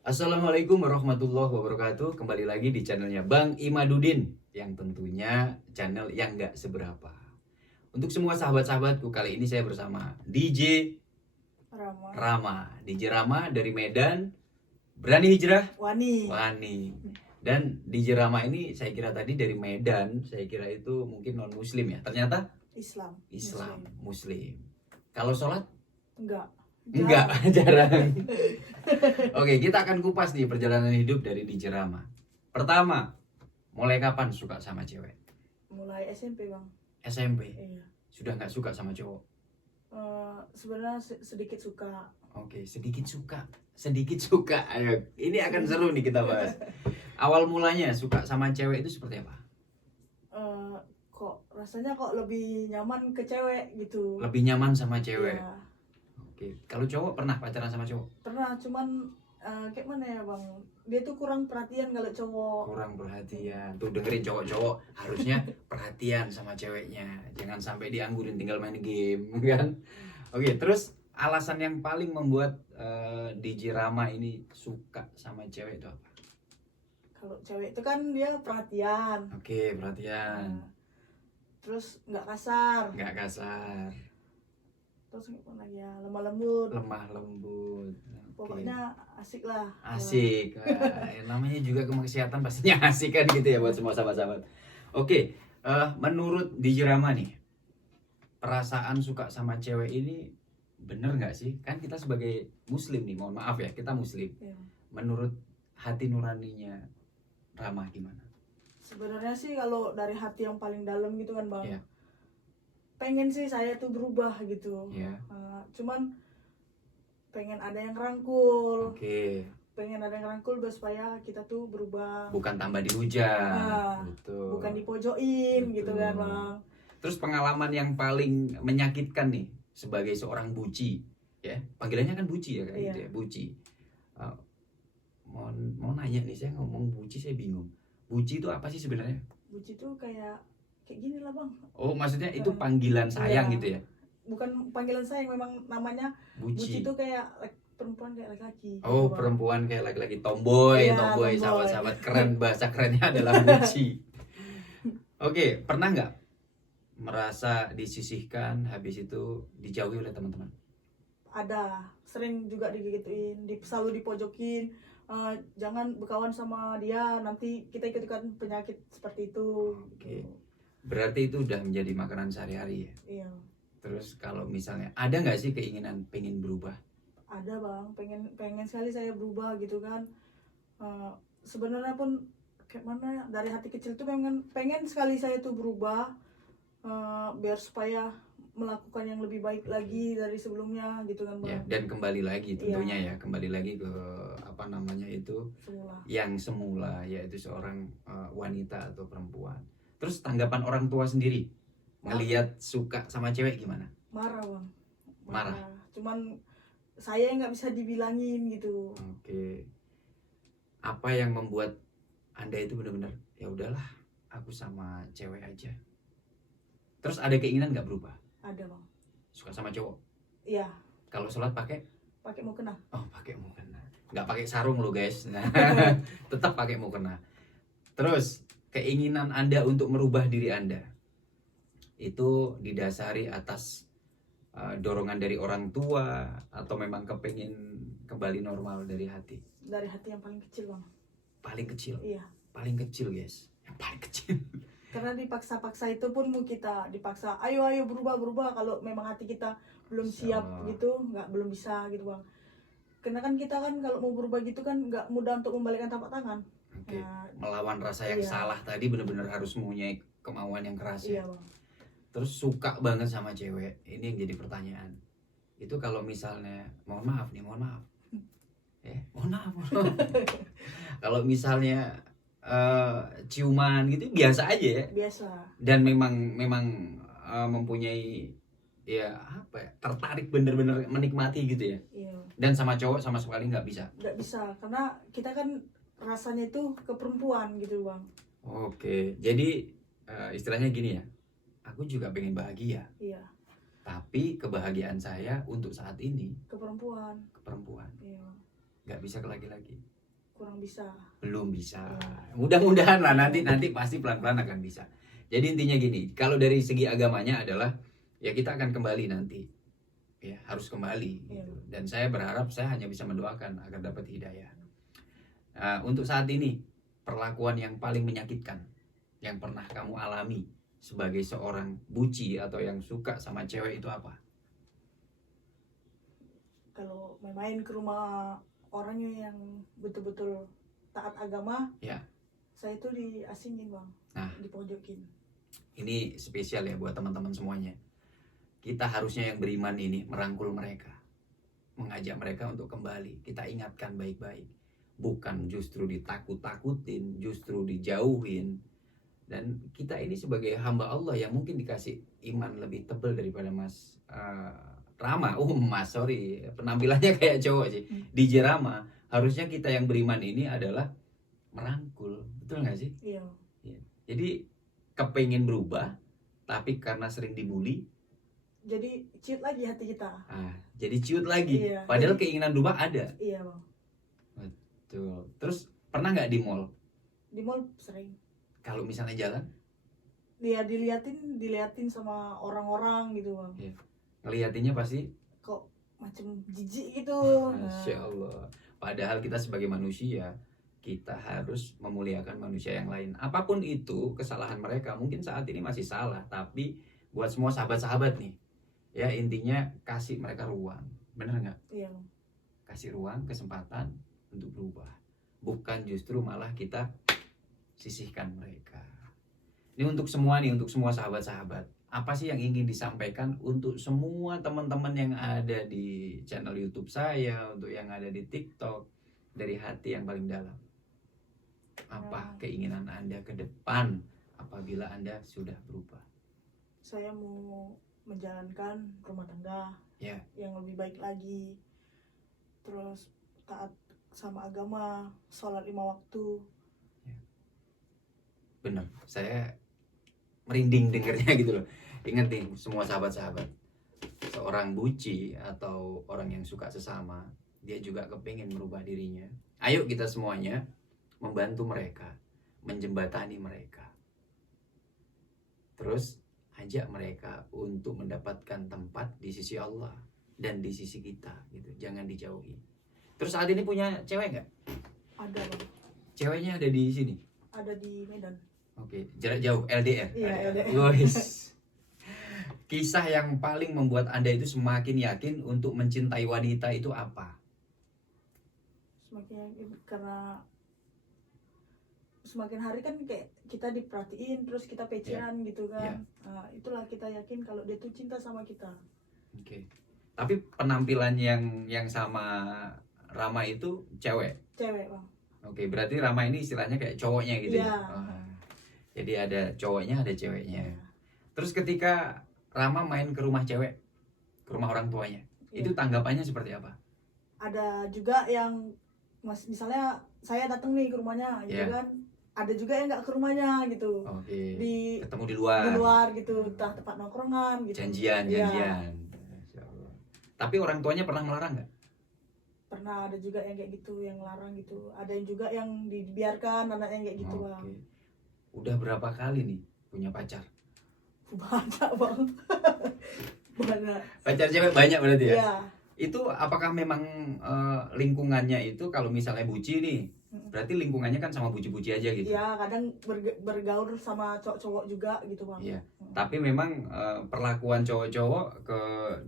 Assalamualaikum warahmatullahi wabarakatuh. Kembali lagi di channelnya Bang Imadudin, yang tentunya channel yang gak seberapa. Untuk semua sahabat-sahabatku, kali ini saya bersama DJ Rama. DJ Rama dari Medan, berani hijrah Wani. Dan DJ Rama ini saya kira tadi dari Medan, saya kira itu mungkin non muslim ya. Ternyata Islam. Muslim. Kalau sholat? Enggak. Jarang. Oke, kita akan kupas nih perjalanan hidup dari DJ Rama. Pertama, mulai kapan suka sama cewek? Mulai SMP, Bang. SMP. Iya. Sudah nggak suka sama cowok? Sebenarnya sedikit suka. Oke, sedikit suka. Ayo, ini akan seru nih kita bahas. Awal mulanya suka sama cewek itu seperti apa? Kok rasanya kok lebih nyaman ke cewek gitu. Lebih nyaman sama cewek. Iya. Oke, kalau cowok pernah pacaran sama cowok? Pernah, cuman kayak mana ya, Bang? Dia tuh kurang perhatian kalau cowok. Kurang perhatian. Tuh dengerin cowok-cowok, harusnya perhatian sama ceweknya. Jangan sampai dianggurin tinggal main game, kan? Oke, terus alasan yang paling membuat DJ Rama ini suka sama cewek itu apa? Kalau cewek itu kan dia perhatian. Oke, perhatian. Terus nggak kasar. Terus apa lagi ya, lemah lembut. Okay. Pokoknya asik lah. Asik. Namanya juga kemaksiatan pastinya asik kan gitu ya buat semua sahabat-sahabat. Oke, menurut DJ Rama nih, perasaan suka sama cewek ini bener nggak sih? Kan kita sebagai muslim nih, mohon maaf ya, kita muslim. Iya. Menurut hati nuraninya Rama gimana? Sebenarnya sih kalau dari hati yang paling dalam gitu kan, Bang. Iya. Pengen sih saya tuh berubah gitu. Iya. Cuman pengen ada yang rangkul. Oke. Pengen ada yang rangkul biar supaya kita tuh berubah. Bukan tambah dihujat. Betul. Bukan dipojokin. Betul. Gitu kan, Bang. Terus pengalaman yang paling menyakitkan nih sebagai seorang buci, ya panggilannya kan buci ya kayak gitu ya, buci. Mau nanya nih, saya ngomong buci saya bingung. Buci itu apa sih sebenarnya? Buci itu kayak gini lah, Bang. Oh, maksudnya itu panggilan sayang gitu ya? Bukan panggilan sayang, memang namanya buci itu kayak perempuan kayak laki-laki. Oh, gitu, perempuan kayak laki-laki, tomboy, sahabat-sahabat, keren, bahasa kerennya adalah buci. Oke, pernah nggak merasa disisihkan, habis itu dijauhi oleh teman-teman? Ada, sering juga digituin, selalu dipojokin. Jangan berkawan sama dia, nanti kita ikut-ikutan penyakit seperti itu. Oke. Berarti itu udah menjadi makanan sehari-hari ya? Iya. Terus kalau misalnya ada nggak sih keinginan pengen berubah? Ada, Bang, pengen sekali saya berubah gitu kan. Sebenarnya pun kayak mana ya, dari hati kecil tuh pengen sekali saya tuh berubah, biar supaya melakukan yang lebih baik lagi dari sebelumnya gitu kan, Bang. Ya, dan kembali lagi tentunya ya, kembali lagi ke apa namanya itu yang semula, yaitu seorang wanita atau perempuan. Terus tanggapan orang tua sendiri ngelihat suka sama cewek gimana? Marah, Bang. Marah. Cuman saya nggak bisa dibilangin gitu. Oke. Apa yang membuat Anda itu benar-benar ya udahlah, aku sama cewek aja? Terus ada keinginan nggak berubah? Ada, Bang. Suka sama cowok? Iya. Kalau sholat pakai mukena. Oh, pakai mukena. Nggak pakai sarung lo, guys. Nah, tetap pakai mukena. Terus keinginan Anda untuk merubah diri Anda itu didasari atas dorongan dari orang tua atau memang kepengen kembali normal dari hati? Dari hati yang paling kecil, Bang. Paling kecil? Iya. Paling kecil, guys. Yang paling kecil. Karena dipaksa-paksa itu pun mau kita dipaksa, ayo berubah, kalau memang hati kita belum siap gitu, belum bisa gitu, Bang. Karena kan kita kan kalau mau berubah gitu kan nggak mudah untuk membalikkan telapak tangan. Oke. Melawan rasa yang salah tadi benar-benar harus mempunyai kemauan yang keras ya. Iya, Bang. Terus suka banget sama cewek, ini yang jadi pertanyaan. Itu kalau misalnya, mohon maaf. Kalau misalnya ciuman gitu biasa aja ya. Biasa. Dan memang mempunyai ya apa ya, tertarik bener-bener menikmati gitu ya. Iya. Dan sama cowok sama sekali nggak bisa. Nggak bisa, karena kita kan rasanya itu ke perempuan gitu, Bang. Oke, jadi istilahnya gini ya. Aku juga pengen bahagia. Iya. Tapi kebahagiaan saya untuk saat ini ke perempuan. Iya. nggak bisa ke laki-laki. kurang bisa. Belum bisa. Mudah-mudahan lah nanti pasti pelan-pelan akan bisa. Jadi intinya gini, kalau dari segi agamanya adalah ya kita akan kembali nanti. Ya, harus kembali gitu. Dan saya berharap saya hanya bisa mendoakan agar dapat hidayah. Nah, untuk saat ini perlakuan yang paling menyakitkan yang pernah kamu alami sebagai seorang buci atau yang suka sama cewek itu apa? Kalau main ke rumah orangnya yang betul-betul taat agama, Ya. saya itu diasingin bang, Nah, dipojokin. ini spesial ya buat teman-teman semuanya. Kita harusnya yang beriman ini merangkul mereka, mengajak mereka untuk kembali. Kita ingatkan baik-baik, bukan justru ditakut-takutin, justru dijauhin. Dan kita ini sebagai hamba Allah yang mungkin dikasih iman lebih tebal daripada Mas Rama. Mas, sorry, penampilannya kayak cowok sih. DJ Rama. Harusnya kita yang beriman ini adalah merangkul, betul nggak sih? Iya. Jadi kepengen berubah, tapi karena sering dibully, jadi ciut lagi hati kita. jadi ciut lagi. Iya. Padahal keinginan berubah ada. Iya bang. Tuh. Terus pernah nggak di mall? Di mall sering. Kalau misalnya jalan, Dia diliatin sama orang-orang gitu bang. Iya. Ngeliatinnya pasti Kok macam jijik gitu. Masya Allah. Padahal kita sebagai manusia, kita harus memuliakan manusia yang lain. Apapun itu kesalahan mereka, mungkin saat ini masih salah, tapi buat semua sahabat-sahabat nih, ya intinya kasih mereka ruang, bener nggak? Iya bang. Kasih ruang, kesempatan untuk berubah, bukan justru malah kita sisihkan mereka. Ini untuk semua nih, untuk semua sahabat-sahabat. Apa sih yang ingin disampaikan untuk semua teman-teman yang ada di channel YouTube saya, untuk yang ada di TikTok, dari hati yang paling dalam? Apa keinginan Anda ke depan apabila Anda sudah berubah? Saya mau menjalankan rumah tangga Ya. yang lebih baik lagi. Terus taat sama agama, sholat 5 waktu. Bener, saya merinding dengernya gitu loh. Ingat nih semua sahabat-sahabat, seorang buci atau orang yang suka sesama, dia juga kepingin merubah dirinya. Ayo kita semuanya membantu mereka, menjembatani mereka, terus ajak mereka untuk mendapatkan tempat di sisi Allah dan di sisi kita gitu. Jangan dijauhi. Terus saat ini punya cewek nggak? Ada bang. Ceweknya ada di sini? Ada di Medan. Oke, jarak jauh, LDR. Iya, LDR. Guys. Kisah yang paling membuat Anda itu semakin yakin untuk mencintai wanita itu apa? Karena semakin hari kan kayak kita diperhatiin, terus kita pecean gitu kan. Nah, itulah kita yakin kalau dia tuh cinta sama kita. Oke. Tapi penampilan yang sama Rama itu cewek? Cewek bang. Oke, berarti Rama ini istilahnya kayak cowoknya gitu ya? Iya. Jadi ada cowoknya, ada ceweknya. Iya. Terus ketika Rama main ke rumah cewek, ke rumah orang tuanya, itu tanggapannya seperti apa? Ada juga yang misalnya saya datang nih ke rumahnya gitu kan, ada juga yang nggak ke rumahnya gitu. Ketemu di luar gitu, entah tempat nongkrongan gitu. Janjian. Masya Allah. Tapi orang tuanya pernah melarang nggak? Pernah, ada juga yang kayak gitu, yang larang gitu. Ada yang juga yang dibiarkan anaknya kayak gitu bang. Udah berapa kali nih punya pacar? Banyak bang. Banyak. Pacar cewek banyak berarti ya? Iya. Itu apakah memang lingkungannya itu kalau misalnya buci nih, berarti lingkungannya kan sama buci-buci aja gitu? Iya, kadang bergaul sama cowok-cowok juga gitu bang. Iya. Tapi memang perlakuan cowok-cowok ke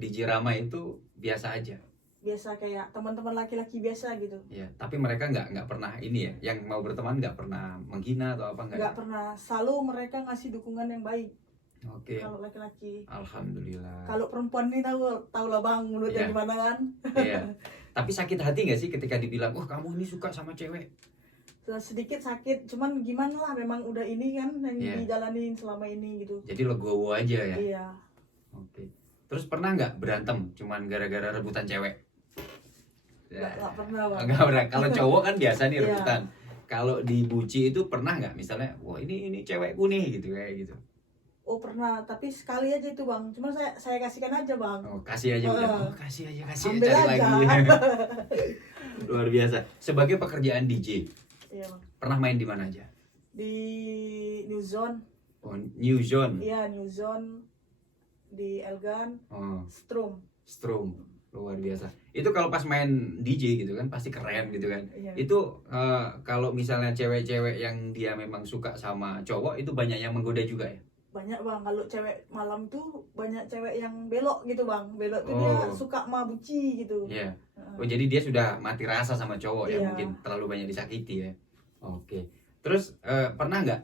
DJ Rama itu biasa aja? Biasa kayak teman-teman laki-laki biasa gitu. Iya. Tapi mereka nggak pernah ini ya, yang mau berteman nggak pernah menghina atau apa nggak pernah. Selalu mereka ngasih dukungan yang baik. Oke. Kalau laki-laki. Alhamdulillah. Kalau perempuan nih tahu lah bang, mulutnya gimana kan? Iya. Tapi sakit hati nggak sih ketika dibilang, "Wah, kamu ini suka sama cewek"? Sedikit sakit, cuman gimana lah, memang udah ini kan yang dijalanin selama ini gitu. Jadi legowo aja ya. Iya. Oke. Terus pernah nggak berantem cuman gara-gara rebutan cewek? Nggak pernah bang. Nggak pernah. Kalau cowok kan biasa nih rebutan. Kalau di buci itu pernah nggak misalnya, wah ini cewekku nih gitu kayak gitu? Oh pernah, tapi sekali aja itu bang. Cuman saya kasihkan aja bang. Oh, kasih aja udah. Heeh. Oh, kasih aja, Ambil cari aja. lagi. Luar biasa. Sebagai pekerjaan DJ, Iya bang. pernah main di mana aja? Di New Zone. Oh, New Zone. Iya New Zone. Di Elgan. Oh, Strom. Strom. Luar biasa. Itu kalau pas main DJ gitu kan pasti keren gitu kan. Iya. Itu kalau misalnya cewek-cewek yang dia memang suka sama cowok itu banyak yang menggoda juga ya? Banyak bang. Kalau cewek malam tuh banyak cewek yang belok gitu bang. Belok tuh Oh. dia suka sama buci gitu. Iya. Heeh. Oh, jadi dia sudah mati rasa sama cowok ya, Iya. mungkin terlalu banyak disakiti ya. Oke. Terus pernah nggak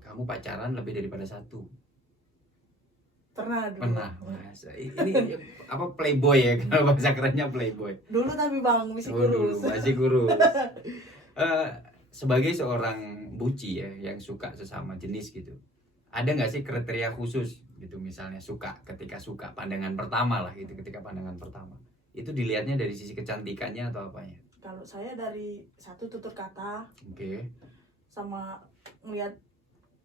kamu pacaran lebih daripada satu? Pernah dulu. Pernah. Mas. Ini apa playboy ya? Kalau bahasa kerennya playboy. Dulu tapi bang masih Oh, dulu kurus. masih kurus. Sebagai seorang buci ya yang suka sesama jenis gitu, ada nggak sih kriteria khusus gitu, misalnya ketika suka pandangan pertama lah gitu, ketika pandangan pertama itu dilihatnya dari sisi kecantikannya atau apanya? Kalau saya dari satu tutur kata Oke. sama ngelihat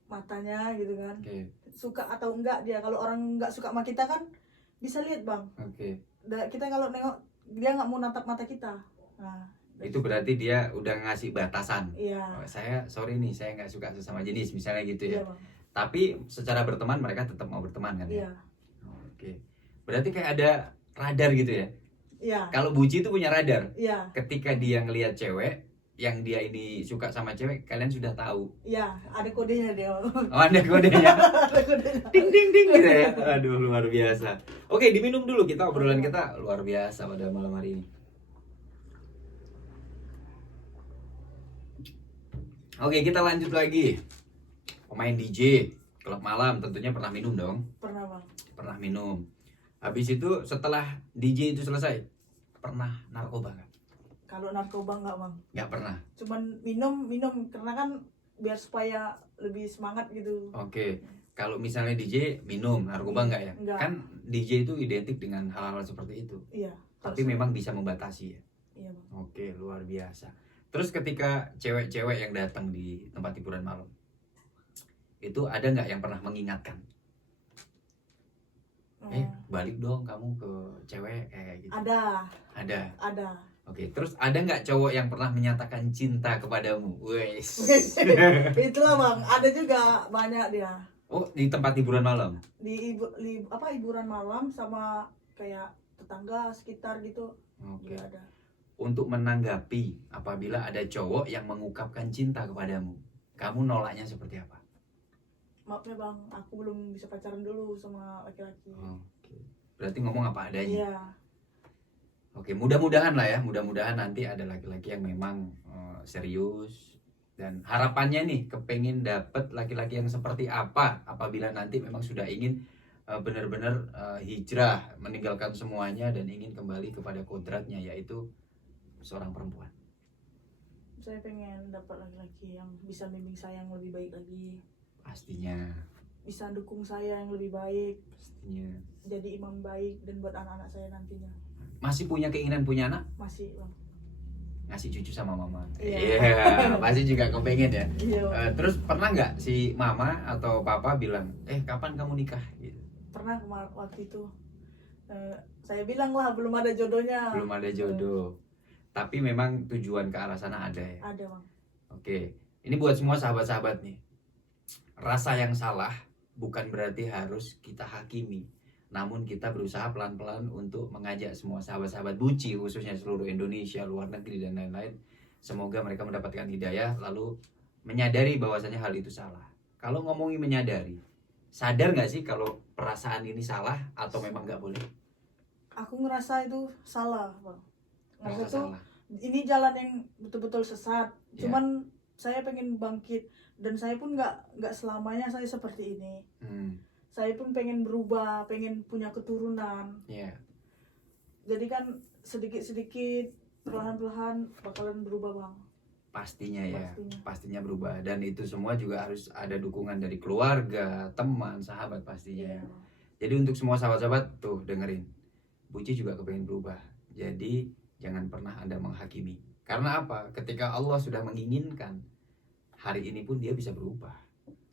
matanya gitu kan. Oke. Suka atau enggak dia. Kalau orang enggak suka sama kita kan bisa lihat bang. Oke. Kita kalau nengok dia nggak mau natap mata kita. Nah, Itu berarti dia udah ngasih batasan. iya. Oh, saya sorry nih, saya nggak suka sesama jenis misalnya gitu ya. Iya bang. Tapi secara berteman mereka tetap mau berteman kan ya? Iya. Oke. Berarti kayak ada radar gitu ya? Iya. Kalau buci itu punya radar. Iya. Ketika dia ngelihat cewek yang dia ini suka sama cewek, kalian sudah tahu. Iya. Ada kodenya dia. Oh, ada kodenya. Ada kodenya. Ding ding ding gitu ya. Aduh, luar biasa. Oke, diminum dulu, kita obrolan kita luar biasa pada malam hari ini. Oke, kita lanjut lagi. Pemain DJ, klub malam tentunya pernah minum dong. Pernah bang. Pernah minum. Habis itu setelah DJ itu selesai, pernah narkoba nggak? Kalau narkoba nggak bang. Nggak pernah. Cuman minum karena kan biar supaya lebih semangat gitu. Oke. Kalau misalnya DJ minum, narkoba nggak ya? Nggak. Kan DJ itu identik dengan hal-hal seperti itu. Iya. Tapi memang bisa membatasi ya. Iya bang. Oke, luar biasa. Terus ketika cewek-cewek yang datang di tempat hiburan malam, itu ada nggak yang pernah mengingatkan? Balik dong kamu ke cewek kayak gitu. Ada. Ada. Oke, terus ada nggak cowok yang pernah menyatakan cinta kepadamu? Wes. Itulah bang. Ada juga banyak dia. Oh, di tempat hiburan malam. Hiburan malam sama kayak tetangga sekitar gitu. Oke. Juga ada. Untuk menanggapi apabila ada cowok yang mengungkapkan cinta kepadamu, kamu nolaknya seperti apa? Maaf ya bang, aku belum bisa pacaran dulu sama laki-laki. Oke. Berarti ngomong apa adanya. Iya. Oke, mudah-mudahan lah ya, mudah-mudahan nanti ada laki-laki yang memang serius, dan harapannya nih kepengin dapet laki-laki yang seperti apa apabila nanti memang sudah ingin benar-benar hijrah, meninggalkan semuanya dan ingin kembali kepada kodratnya, yaitu seorang perempuan. Saya pengen dapat laki-laki yang bisa bimbing saya yang lebih baik lagi, Pastinya, bisa dukung saya yang lebih baik, pastinya. jadi imam baik dan buat anak-anak saya nantinya. Masih punya keinginan punya anak? Masih bang. Ngasih cucu sama mama. Iya. Pasti juga kepengen ya. Iya. Terus pernah nggak si mama atau papa bilang, kapan kamu nikah? Gitu. Pernah waktu itu saya bilang lah belum ada jodohnya. Belum ada jodoh. Tapi memang tujuan ke arah sana ada ya. Ada bang. Oke, ini buat semua sahabat-sahabat nih. Rasa yang salah bukan berarti harus kita hakimi. Namun kita berusaha pelan-pelan untuk mengajak semua sahabat-sahabat buci, khususnya seluruh Indonesia, luar negeri dan lain-lain. Semoga mereka mendapatkan hidayah lalu menyadari bahwasanya hal itu salah. Kalau ngomongin menyadari, sadar nggak sih kalau perasaan ini salah atau memang nggak boleh? Aku ngerasa itu salah bang. Ngerasa Merasa tuh salah. ini jalan yang betul-betul sesat. Ya. Cuman saya pengen bangkit dan saya pun nggak selamanya saya seperti ini. Saya pun pengen berubah, pengen punya keturunan. Ya. Jadi kan sedikit-sedikit, perlahan-lahan bakalan berubah bang. Pastinya ya, Pastinya. pastinya berubah, dan itu semua juga harus ada dukungan dari keluarga, teman, sahabat pastinya. Iya. Jadi untuk semua sahabat-sahabat tuh dengerin, Buci juga kepengen berubah. Jadi jangan pernah Anda menghakimi. Karena apa? Ketika Allah sudah menginginkan, hari ini pun dia bisa berubah.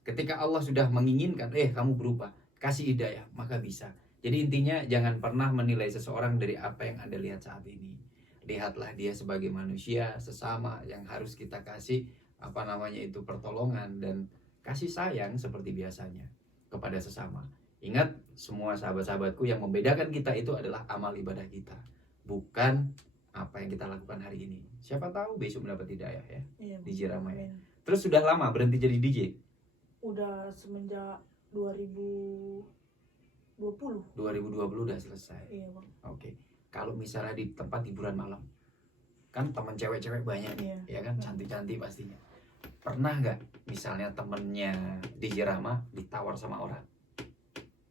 Ketika Allah sudah menginginkan, kamu berubah, kasih hidayah, maka bisa. Jadi intinya jangan pernah menilai seseorang dari apa yang Anda lihat saat ini. Lihatlah dia sebagai manusia sesama yang harus kita kasih pertolongan dan kasih sayang seperti biasanya kepada sesama. Ingat, semua sahabat-sahabatku, yang membedakan kita itu adalah amal ibadah kita, bukan apa yang kita lakukan hari ini. Siapa tahu besok mendapat hidayah ya. Iya, DJ Rama ya. amin. Terus sudah lama berhenti jadi DJ? Udah semenjak 2020. 2020 udah selesai. Iya bang. Oke. Kalau misalnya di tempat hiburan malam, kan teman cewek-cewek banyak nih, ya kan, cantik-cantik pastinya. Pernah nggak misalnya temennya DJ Rama ditawar sama orang?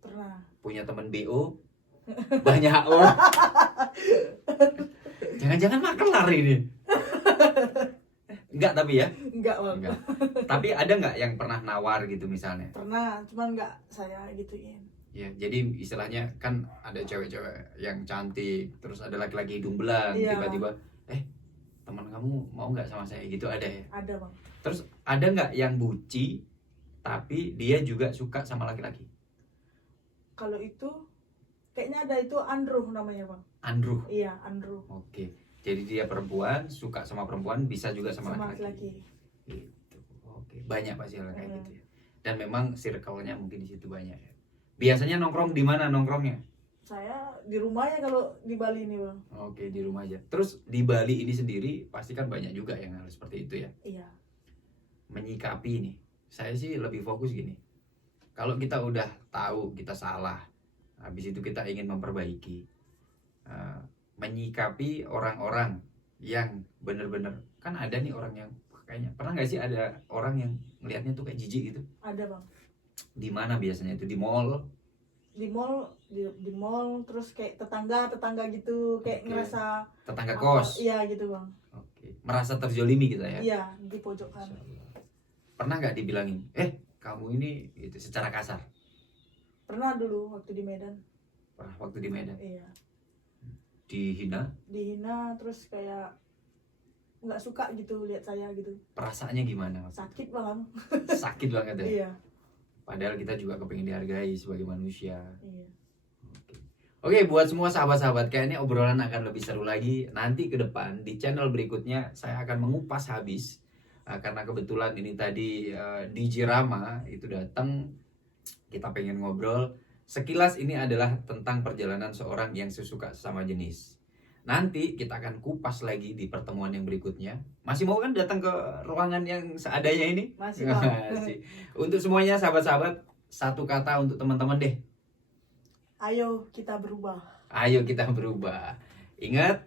Pernah. Punya temen BO banyak orang. Jangan-jangan makelar ini. Enggak tapi ya? Enggak bang. Enggak. Tapi ada nggak yang pernah nawar gitu misalnya? Pernah, cuman nggak saya gituin. Ya, jadi istilahnya kan ada cewek-cewek yang cantik, terus ada laki-laki hidung belang, tiba-tiba, teman kamu mau nggak sama saya gitu, ada ya? Ada bang. Terus ada nggak yang buci, tapi dia juga suka sama laki-laki? Kalau itu, kayaknya ada itu Andrew namanya bang. Andrew? Iya, Andrew. Oke, jadi dia perempuan, suka sama perempuan, bisa juga sama laki-laki. Gitu. Oke, banyak pasti orang kayak gitu ya. Dan memang circle-nya mungkin di situ banyak ya. Biasanya nongkrong di mana nongkrongnya? Saya di rumah ya kalau di Bali ini bang. Oke, di rumah aja. Terus di Bali ini sendiri pasti kan banyak juga yang harus seperti itu ya. Iya. Menyikapi nih, saya sih lebih fokus gini. Kalau kita udah tahu kita salah, habis itu kita ingin memperbaiki, menyikapi orang-orang yang bener-bener, kan ada nih orang yang kayaknya, pernah nggak sih ada orang yang melihatnya tuh kayak jijik gitu? Ada bang. Di mana biasanya itu? Di mall? Di mall terus kayak tetangga gitu, kayak ngerasa tetangga kos. Iya gitu bang. Oke. Merasa terzolimi gitu ya? Iya, di pojokan. Pernah nggak dibilangin, kamu ini gitu secara kasar? Pernah dulu waktu di Medan. Pernah waktu di Medan? Iya. Dihina terus kayak nggak suka gitu lihat saya gitu. Perasaannya gimana? Sakit bang. Sakit banget ya? Iya. Padahal kita juga kepingin dihargai sebagai manusia. Iya. Oke, buat semua sahabat-sahabat, kayaknya obrolan akan lebih seru lagi nanti ke depan. Di channel berikutnya saya akan mengupas habis, karena kebetulan ini tadi DJ Rama itu datang, kita pengen ngobrol. Sekilas ini adalah tentang perjalanan seorang yang sesuka sesama jenis. Nanti kita akan kupas lagi di pertemuan yang berikutnya. Masih mau kan datang ke ruangan yang seadanya ini? Masih. Untuk semuanya sahabat-sahabat, satu kata untuk teman-teman deh. Ayo kita berubah. Ayo kita berubah. Ingat,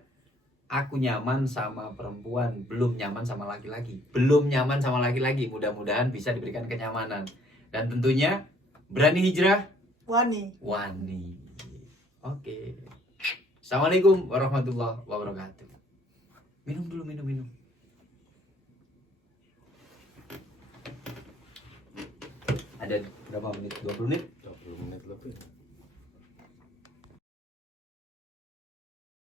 aku nyaman sama perempuan, belum nyaman sama laki-laki. Belum nyaman sama laki-laki, mudah-mudahan bisa diberikan kenyamanan. Dan tentunya berani hijrah, wani. Oke. Assalamualaikum warahmatullahi wabarakatuh. Minum dulu, minum. Ada berapa menit? 20 menit? 20 menit lebih.